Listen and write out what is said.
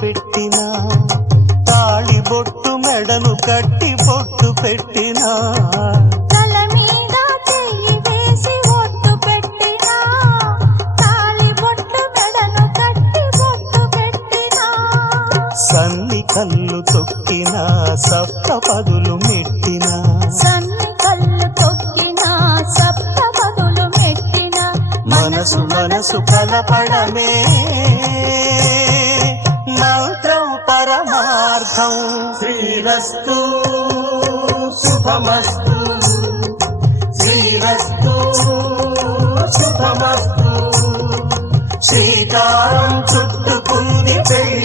పెట్టినా తాళి బొట్టు మెడను కట్టి బొట్టు పెట్టినా తల మీద చెయ్యి వేసి ఒట్టు పెట్టినా తాళి బొట్టు మెడను కట్టి బొట్టు పెట్టినా సన్ని కళ్ళు తొక్కినా సప్త పదులు మెట్టినా సన్ని కళ్ళు తొక్కినా సప్త పదులు మెట్టినా మనసు మనసు కలపడమే మంత్రం పరమార్థం శ్రీరస్తు శుభమస్తు శ్రీరస్తు శుభమస్తు శ్రీకారం చుట్టుకుంది పెళ్లి